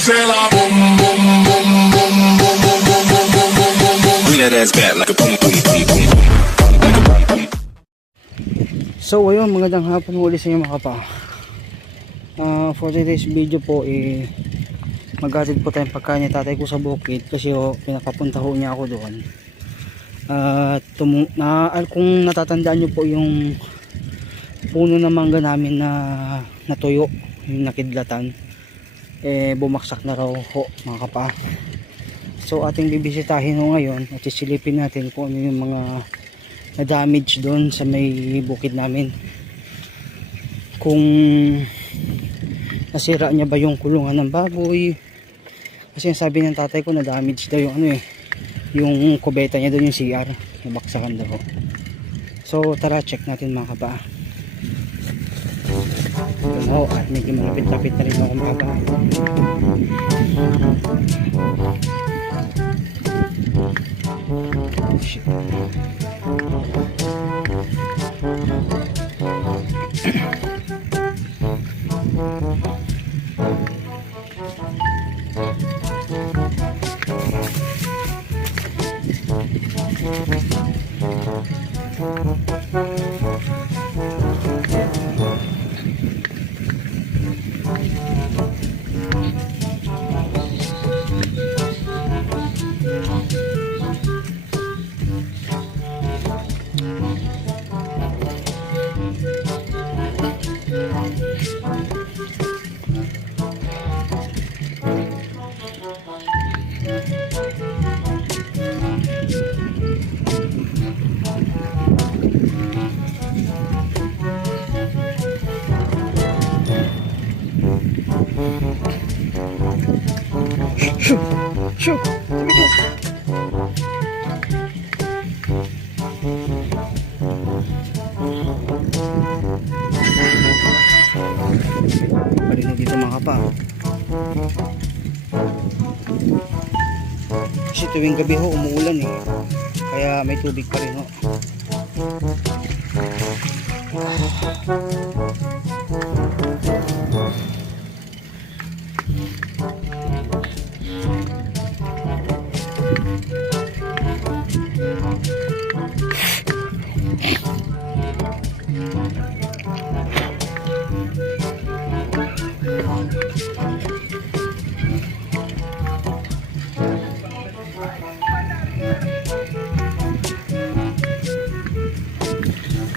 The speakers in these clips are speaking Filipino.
say la boom boom boom boom boom boom boom boom boom boom boom boom. Bring that ass back like a boom boom boom boom boom. Like a boom boom. So ayun, magandang hapon ulit sa inyo mga kapa. For today's video po maghatid po tayong pagkain ni tatay ko sa bukid kasi pinapapunta ho niya ako doon. At kung natatandaan nyo po yung puno ng mangga namin na natuyo, yung nakidlatan, bumaksak na raw ho mga kapa. So ating bibisitahin ho ngayon at sisilipin natin kung ano yung mga na damage doon sa may bukid namin, kung nasira niya ba yung kulungan ng baboy, kasi sabi ng tatay ko na damage daw yung yung kubeta niya doon, yung CR nabaksakan daw. So tara, check natin mga kapa. At medyo malapit-lapit na rin ako mga kapa. Oh shit. Shoo! Parinig dito mga kapa. Kasi tuwing gabi ho umuulan kaya may tubig pa rin ho.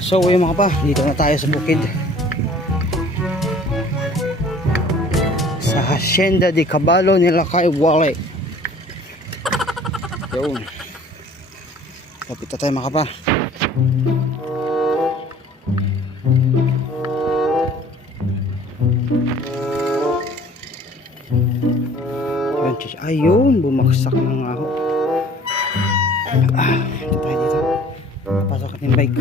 So yung mga pa, dito na tayo sa bukid, sa Hacienda de Caballo nila kay Wally. Yun, lapit na tayo mga pa. Ayun, bumaksak na nga ako. Dito tayo dito, papasok natin yung bike.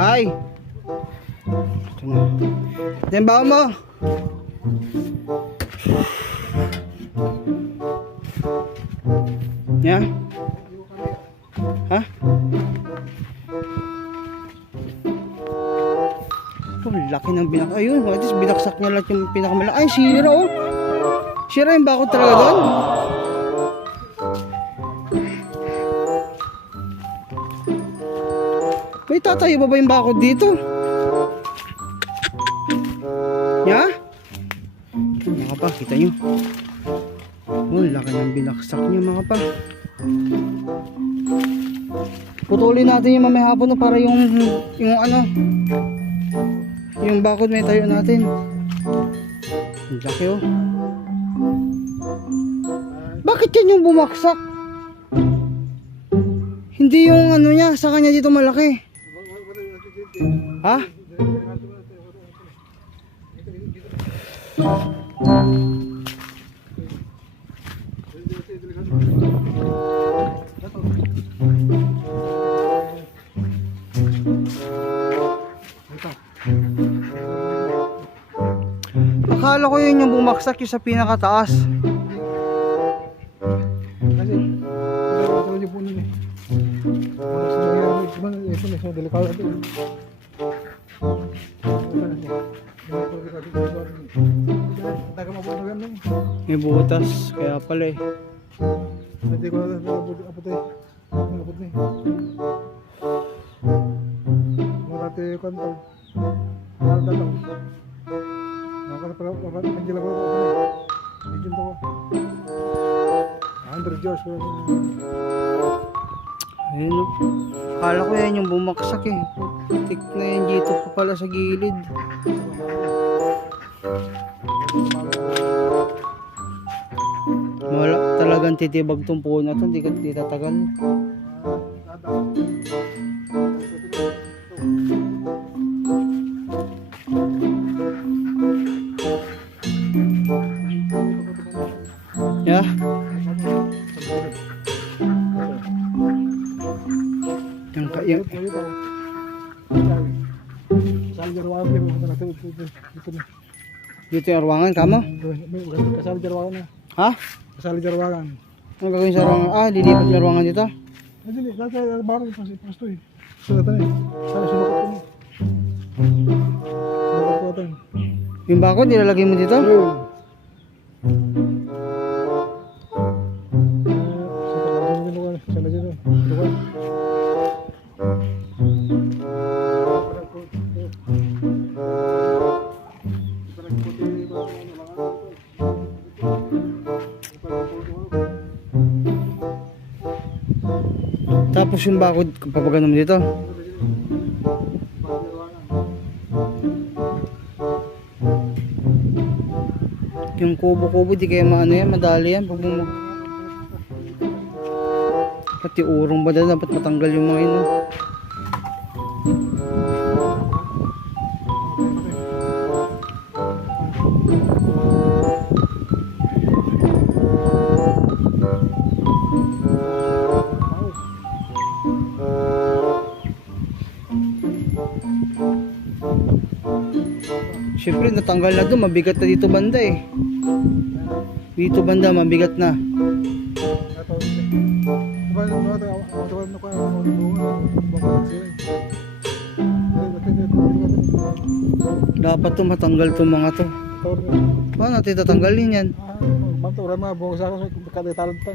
Ay, ito na. Ito yung baon mo. Yeah? Ha? Oh, laki ng binak. Ayun, at least binaksak niya lahat yung pinakamalaki. Ay, sira oh. Sira yung bakod talaga doon. May tatayo ba yung bakod dito? Ya? Mga pa, kita nyo. Oh, laki ng binaksak niya mga pa. Putulin natin yung mamaya hapon para yung yung bakod may tayo natin. Laki oh. Bakit yan yung bumaksak? Hindi yung niya, sa kanya dito malaki. Ha? Akala ko yun yung bumaksak yung sa pinakataas. Kasi, May butas, kaya pala eh. Hindi ko na abot eh. Abot na eh. Marati yung kantong. Marati lang. Nakakala nandiyan ako ako na eh. Nandiyan ko. 100 years. Ayun o. Kala ko yan yung bumaksak eh. Putik na yan dito pa pala sa gilid. Wala talagang titibag tong puno na to. Hindi tatagal. Yeah. Yung Kasal jarwakan din mo na dito na. dito yung arwangan kamo? Kasal jarwakan na. Ha? Kasal jarwakan. Ano gagawin sa arwangan? Ah, lilipat yung arwangan dito? Hindi, dati baro yung pasto eh. Sulatan eh. Sana sulukot ko niya. Sulukot ko ito. Yung bako, nilalagay mo dito? Tapos yung bako, papagano mo dito? Yung kubo-kubo, di kaya maano yan, madali yan. Pag pati urong ba dapat matanggal yung mga yun. Siyempre natanggal na doon, mabigat na dito banda eh. Dito banda mabigat na. Dapat to matanggal to mga to. Paano natin tatanggalin yan? Banturan mga buong sa ako kada talent pa.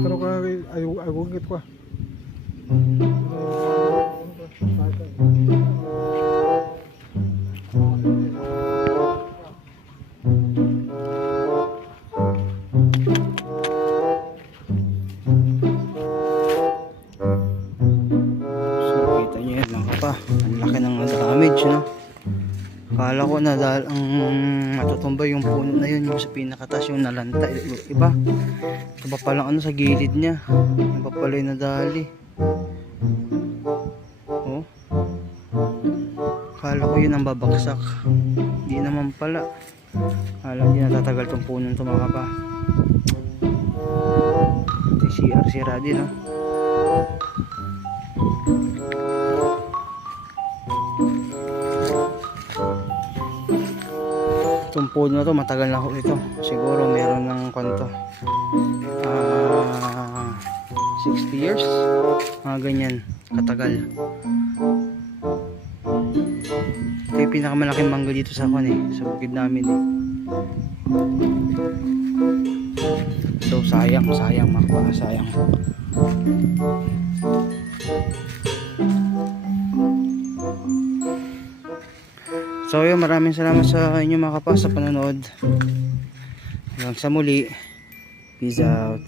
Pero ka ayugit ko. Ang laki ng damage, no? Akala ko na dahil ang matutumbay yung puno na yun, yung sa pinakatas yung nalanta, iba. Ito pa palang ano sa gilid niya, yung pa pala yung nadali. Oh. Akala ko yun ang babaksak, hindi naman pala. Akala hindi natatagal tong puno to mga pa. Ito CR sira din, no? Itong puno na to matagal na ako ito, siguro meron ng kwanto 60 years mga ganyan katagal. Ito yung pinakamalaking mangga dito sa kwan eh, sa bukid namin eh. So sayang mga sayang. So yun, maraming salamat sa inyo mga kapas sa panonood. Hanggang sa muli. Peace out.